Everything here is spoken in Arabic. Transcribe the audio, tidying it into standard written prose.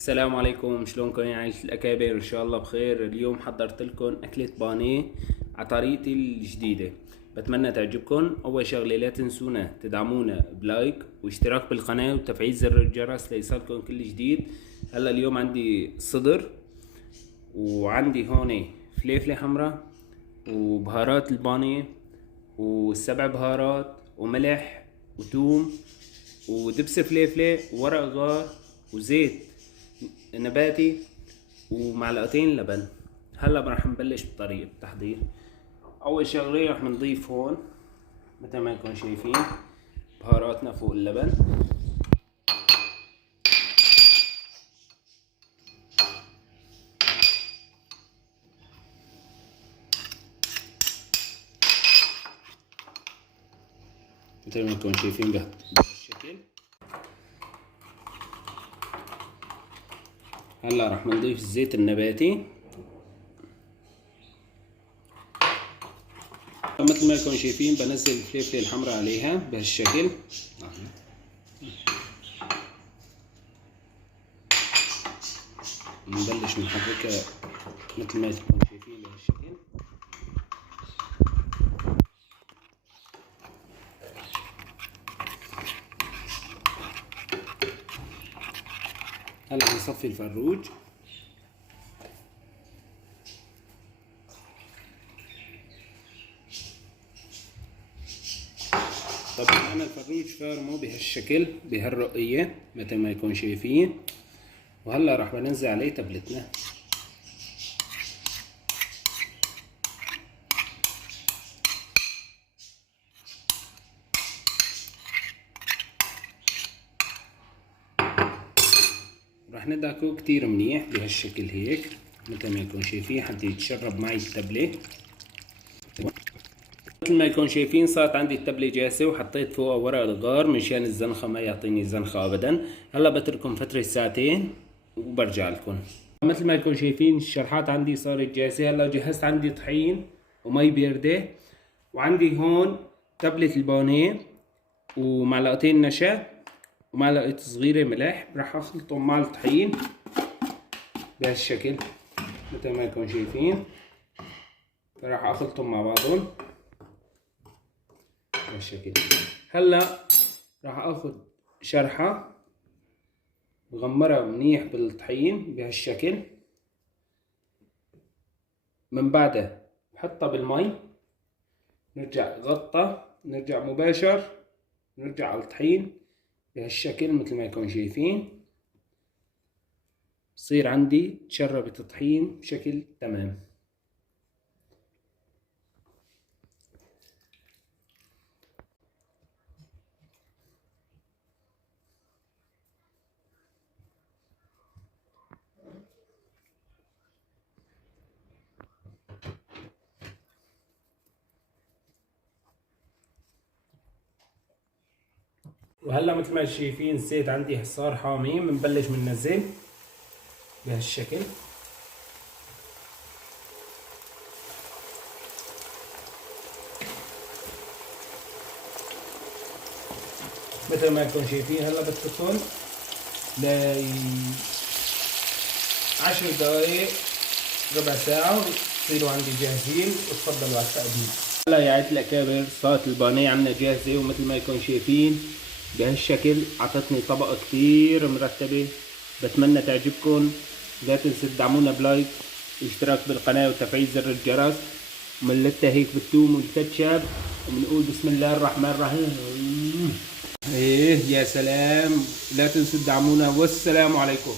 السلام عليكم، شلونكم يا عيلة الأكابر؟ إن شاء الله بخير. اليوم حضرت لكم أكلة بانيه على طريقتي الجديدة، بتمنى تعجبكم. أول شغلة لا تنسونا تدعمونا بلايك واشتراك بالقناة وتفعيل زر الجرس ليصلكم كل جديد. هلا اليوم عندي صدر، وعندي هون فليفلة حمراء وبهارات البانيه وسبع بهارات وملح وثوم ودبس فليفلة وورق غار وزيت نباتي ومعلقتين لبن. هلا راح نبلش بطريقة التحضير. اول شغلة راح نضيف هون مثل ما انكم شايفين بهاراتنا فوق اللبن. مثل ما انكم شايفين بهالشكل. هلا راح نضيف الزيت النباتي مثل ما انكم شايفين. بنزل الفلفله الحمراء عليها بهالشكل. نبلش نحركها مثل ما انكم شايفين بهالشكل. هلا نصفي الفروج. طبعا انا الفروج فارمه بهالشكل بهالرقية مثل ما يكون شايفين. وهلا راح بنزل عليه تبلتنا. راح ندعكه كتير منيح بهالشكل هيك مثل ما يكون شايفين حتى يتشرب معي التبلة. مثل ما يكون شايفين صارت عندي التبلة جاهزة، وحطيت فوقها ورق الغار مشان الزنخة ما يعطيني زنخة ابدا. هلا بتركهم فترة ساعتين وبرجع لكم. مثل ما يكون شايفين الشرحات عندي صارت جاهزة. هلا جهزت عندي طحين ومي باردة، وعندي هون تبلة البانيه ومعلقتين نشا ومعلقة صغيرة ملح. راح اخلطهم مع الطحين بهالشكل مثل ما يكون شايفين. راح اخلطهم مع بعضهم بهالشكل. هلا راح اخذ شرحة بغمرها منيح بالطحين بهالشكل. من بعدها بحطها بالمي، نرجع غطى، نرجع مباشر، نرجع على الطحين بهالشكل مثل ما يكون شايفين. بصير عندي تشربت الطحين بشكل تمام. وهلا مثل ما شايفين الزيت عندي صار حامي. بنبلش بننزل بهالشكل. مثل ما انتم شايفين هلا بتركهم ل 10 دقائق ربع ساعة وبصيروا عندي جاهزين. وتفضلوا على التقديم. هلا يا عيلة الأكابر صارت البانيه عنا جاهزة، ومثل ما انتم شايفين بهالشكل عطتني طبقة كتير مرتبة. بتمنى تعجبكم. لا تنسوا تدعمونا بلايك واشتراك بالقناة وتفعيل زر الجرس. ومنلتها هيك بالثوم والكاتشب وبنقول بسم الله الرحمن الرحيم. ايه يا سلام. لا تنسوا تدعمونا والسلام عليكم.